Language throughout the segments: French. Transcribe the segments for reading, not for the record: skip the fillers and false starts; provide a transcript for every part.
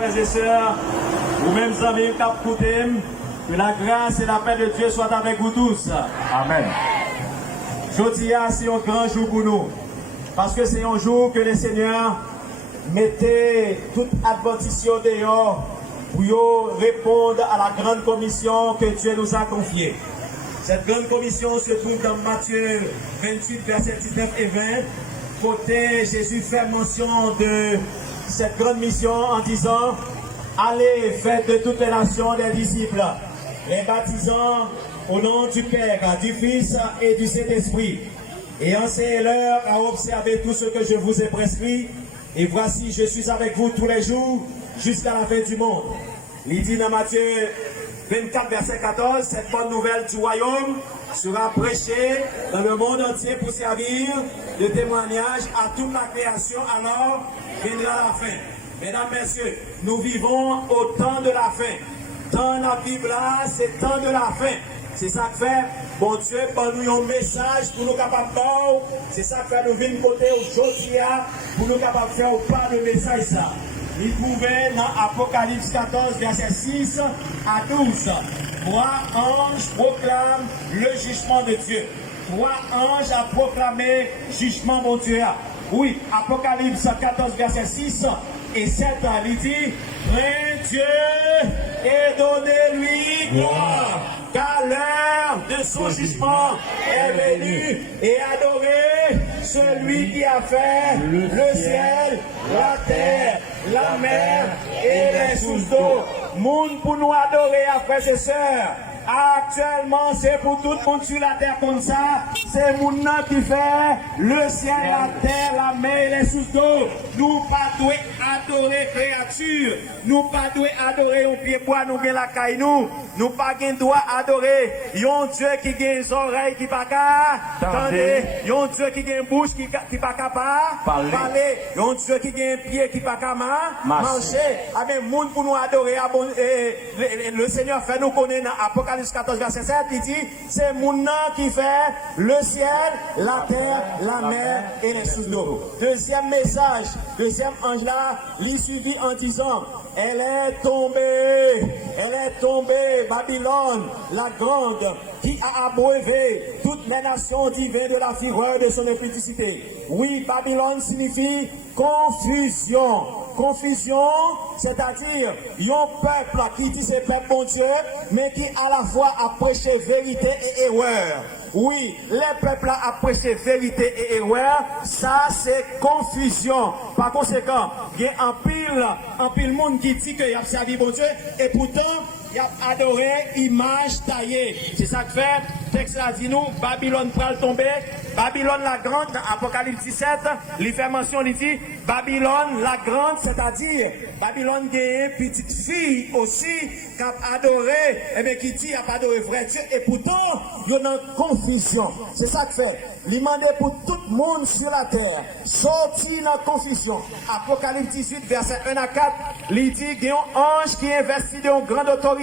frères et sœurs, vous-mêmes amis, que la grâce et la paix de Dieu soient avec vous tous. Amen. Aujourd'hui, c'est un grand jour pour nous. Parce que c'est un jour que le Seigneur mettait toute adventition dehors pour répondre à la grande commission que Dieu nous a confiée. Cette grande commission se trouve dans Matthieu 28, versets 19 et 20. Côté Jésus fait mention de cette grande mission en disant: allez, faites de toutes les nations des disciples, les baptisant au nom du Père, du Fils et du Saint-Esprit, et enseignez-leur à observer tout ce que je vous ai prescrit. Et voici, je suis avec vous tous les jours jusqu'à la fin du monde. Il dit dans Matthieu 24, verset 14, cette bonne nouvelle du royaume sera prêchée dans le monde entier pour servir de témoignage à toute la création, alors viendra la fin. Mesdames, messieurs, nous vivons au temps de la fin. Temps la Bible là, c'est temps de la fin. C'est ça que fait, bon Dieu, pour nous un message pour nous capables de faire. C'est ça que fait, nous venons côté aujourd'hui pour nous capables de faire pas le message ça. Il trouvait dans Apocalypse 14, verset 6 à 12. 3 anges proclament le jugement de Dieu. 3 anges a proclamé jugement mon Dieu. Oui, Apocalypse 14, verset 6 et 7, il dit: prie Dieu et donnez-lui gloire, car l'heure de son jugement est venue, et adorez celui qui a fait le ciel, la terre, la mer et les sources d'eau. Monde pour nous adorer, frères et sœurs. Actuellement, c'est pour tout le monde sur la terre comme ça. C'est mon nom qui fait le ciel, la terre, la mer et les sources d'eau. Nous pas devons adorer créature. Nous pas devons adorer un pied bois, nous la caille nous. Nous pas droit adorer un Dieu qui a des oreilles qui pas qu'à attendez, un Dieu qui a une bouche qui pas capable parler, un Dieu qui a un pied qui pas qu'à marcher. Ah ben monde pour nous adorer, le Seigneur fait nous connaître dans Apocalypse 14, verset 7, il dit: c'est mon nom qui fait le ciel, la terre, la mer et les sources d'eau. Deuxième message, deuxième ange là, il suivit en disant: elle est tombée, Babylone, la grande, qui a abreuvé toutes les nations divines de la fureur de son impudicité. Oui, Babylone signifie confusion. Confusion, c'est-à-dire un peuple qui dit c'est peuple bon Dieu, mais qui à la fois a prêché vérité et erreur. Oui, les peuples a prêché vérité et erreur, ça c'est confusion. Par conséquent, il y a un pile monde qui dit qu'il a servi bon Dieu, et pourtant, il a adoré image taillée. C'est ça que fait, le texte a dit nous, Babylone pral tomber, Babylone la grande, Apocalypse 17, il fait mention, il dit, Babylone la grande, c'est-à-dire, Babylone qui est une petite fille aussi, qui a adoré, et bien qui dit, a adoré vrai Dieu, et pourtant, il y a une confusion. C'est ça que fait. Il demande pour tout le monde sur la terre, sortir dans la confusion. Apocalypse 18, verset 1 à 4, il dit, il y a un ange qui est investi d'une grande autorité.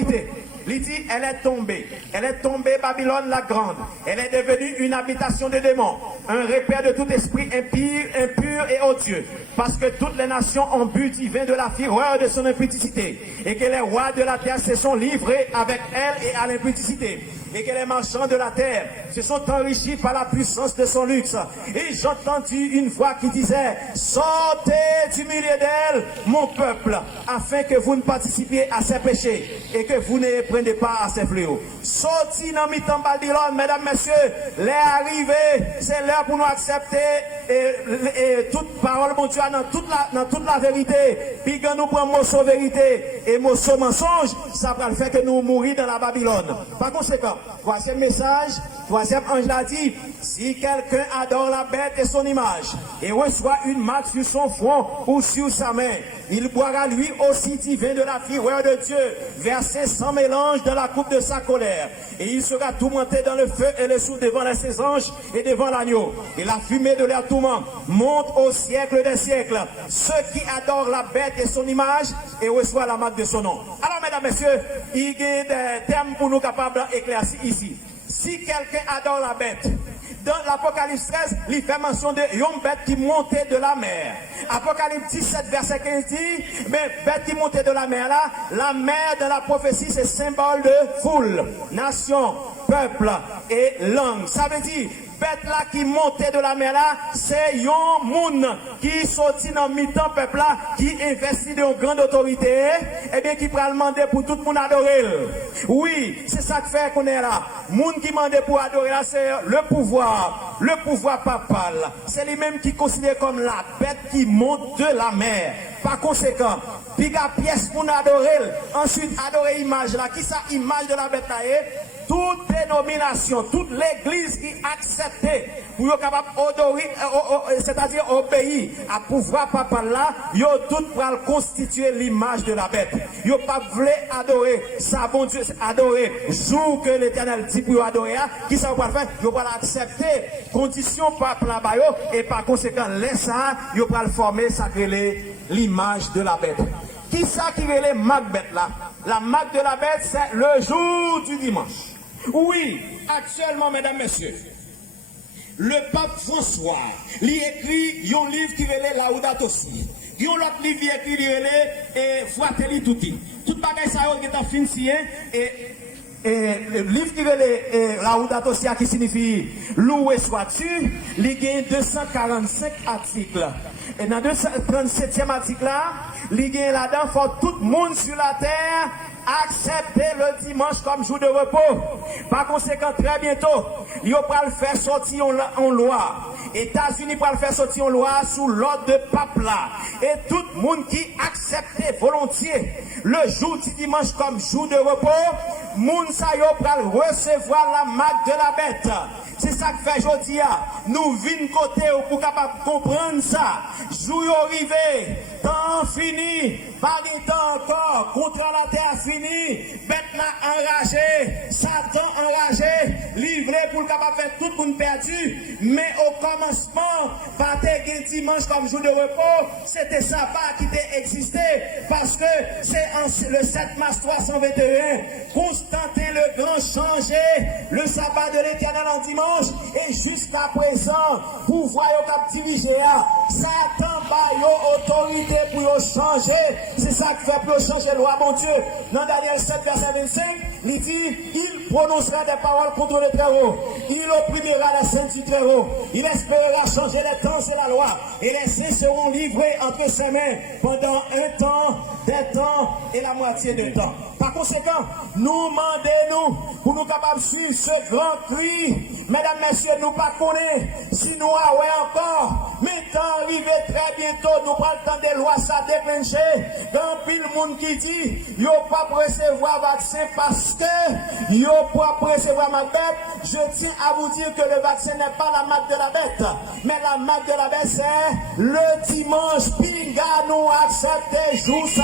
Il dit, elle est tombée, Babylone la grande. Elle est devenue une habitation de démons, un repère de tout esprit impur et odieux. Parce que toutes les nations ont bu du vin de la fureur de son impudicité, et que les rois de la terre se sont livrés avec elle et à l'impudicité, et que les marchands de la terre se sont enrichis par la puissance de son luxe. Et j'entendis une voix qui disait: sortez du milieu d'elle, mon peuple, afin que vous ne participiez à ses péchés, et que vous ne prenez pas à ses fléaux. Sorti dans mi-temps Babylone, mesdames, messieurs, les arrivés, c'est l'heure pour nous accepter et toute parole, mon Dieu, dans toute la vérité. Puis quand nous prenons morceau vérité et morceau mensonge, ça va faire que nous mourir dans la Babylone. Par conséquent, troisième message, troisième ange l'a dit: si quelqu'un adore la bête et son image, et reçoit une marque sur son front ou sur sa main, il boira lui aussi du vin de la fureur de Dieu, versé sans mélange dans la coupe de sa colère. Et il sera tourmenté dans le feu et le soufre devant ses anges et devant l'agneau. Et la fumée de leur tourment monte au siècle des siècles. Ceux qui adorent la bête et son image et reçoivent la marque de son nom. Alors, mesdames, messieurs, il y a des termes pour nous capables d'éclaircir ici. Si quelqu'un adore la bête, Dans l'Apocalypse 13, il fait mention de une bête qui montait de la mer. Apocalypse 17, verset 15 dit, mais bête qui montait de la mer là, la mer de la prophétie, c'est symbole de foule, nation, peuple et langue. Ça veut dire, bête là qui montait de la mer là, c'est un monde qui sortit dans mi-temps peuple là, qui investit dans une grande autorité, et bien qui prend demander pour tout le monde adorer. Oui, c'est ça que fait qu'on est là. Monde qui demande pour adorer là, c'est le pouvoir papal. C'est lui-même qui considère comme la bête qui monte de la mer. Par conséquent, piga pièce pour adorer, ensuite adorer image là, qui ça image de la bête là est? Toute dénomination, toute l'église qui acceptait pour être capable d'adorer, c'est-à-dire obéir à pouvoir papa là, yo tout pour constituer l'image de la bête. Yo pas voulu adorer, ça bon Dieu, adorer, jour que l'éternel dit pour adorer, qui ça va faire? Yo va accepter, condition papa là-bas, et par conséquent, laisse ça, yo va le former, ça crée l'image de la bête. Qui ça qui est Macbeth là? La marque de la bête, c'est le jour du dimanche. Oui, actuellement, mesdames, messieurs, le pape François, il écrit un livre qui est Laudato Si. Il y a un autre livre qui écrit qui est Fratelli Tutti. Tout bagage ça qui est en fin et le livre qui est Laudato Si qui signifie louer soit-tu, il y a 245 articles. Et dans le 237e article là, il y a là-dedans, faut tout le monde sur la terre accepter le dimanche comme jour de repos. Par conséquent, très bientôt, il va le faire sortir en loi. États-Unis va le faire sortir en loi sous l'ordre de pape là. Et tout le monde qui accepte volontiers le jour du dimanche comme jour de repos, moun sa yo pral recevoir la marque de la bête. C'est ça que fait aujourd'hui. Nous vînes côté pour capable comprendre ça. Jour arrivé, temps fini, pas de temps encore, contre la terre fini, bête là enragé, Satan enragé, livré pour capable faire tout le monde perdu. Mais au commencement, pas de dimanche comme jour de repos, c'était sabbat qui était existé parce que c'est le 7 mars 321, Constantin le Grand changeait le sabbat de l'Éternel en dimanche. Et jusqu'à présent, vous voyez qu'à diriger, Satan a autorité pour changer. C'est ça qui fait pour changer la loi, mon Dieu. Dans Daniel 7, verset 25, il dit, il prononcera des paroles contre le Très-Haut. Il opprimera les saints du Très-Haut. Il espérera changer les temps et la loi. Et les saints seront livrés entre ses mains pendant un temps, des temps et la moitié du temps. Par conséquent, nous demandons pour nous capables de suivre ce grand cri. Mesdames, messieurs, nous ne connaissons pas si nous avons encore. Mais temps arrivé très bientôt, nous prenons le temps des lois ça déclencher. Dans pile monde qui dit, il n'y a pas pour recevoir vaccin parce que il n'y a pas pour recevoir ma bête. Je tiens à vous dire que le vaccin n'est pas la marque de la bête. Mais la marque de la bête, c'est le dimanche. Pinga, nous accepter jour ça.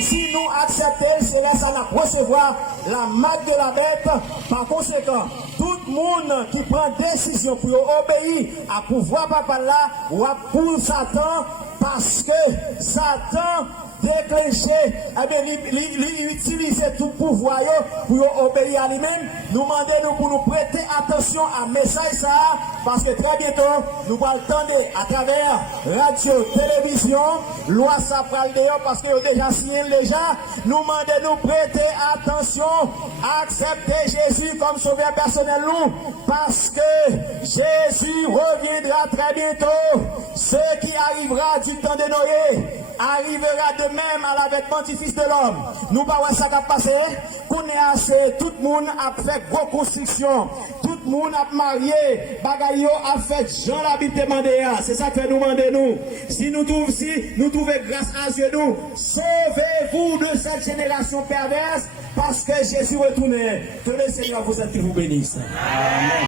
Si nous acceptons, c'est là ça va recevoir la marque de la bête. Par conséquent, tout le monde qui prend décision pour obéir à pouvoir papa là ou à pour Satan, parce que Satan déclenché, il utilise tout pouvoir pour obéir à lui-même. Nous demandons pour nous prêter attention à message ça, parce que très bientôt, nous allons attendre à travers radio, télévision, loi ça pral d'ailleurs, parce que nous déjà signé déjà. Nous demandons nous prêter attention, accepter Jésus comme sauveur personnel nous, parce que Jésus reviendra très bientôt. Ce qui arrivera du temps de Noé arrivera de même à l'avènement du Fils de l'homme. Nous pas voir ça qui a passé. Qu'on est assez, tout le monde a fait gros construction. Tout le monde a marié. Bagayo a fait Jean la Bible demandé. C'est ça que nous demandons nous. Si nous trouvons grâce à Dieu nous, sauvez-vous de cette génération perverse parce que Jésus retourne. Que le Seigneur vous bénisse. Amen.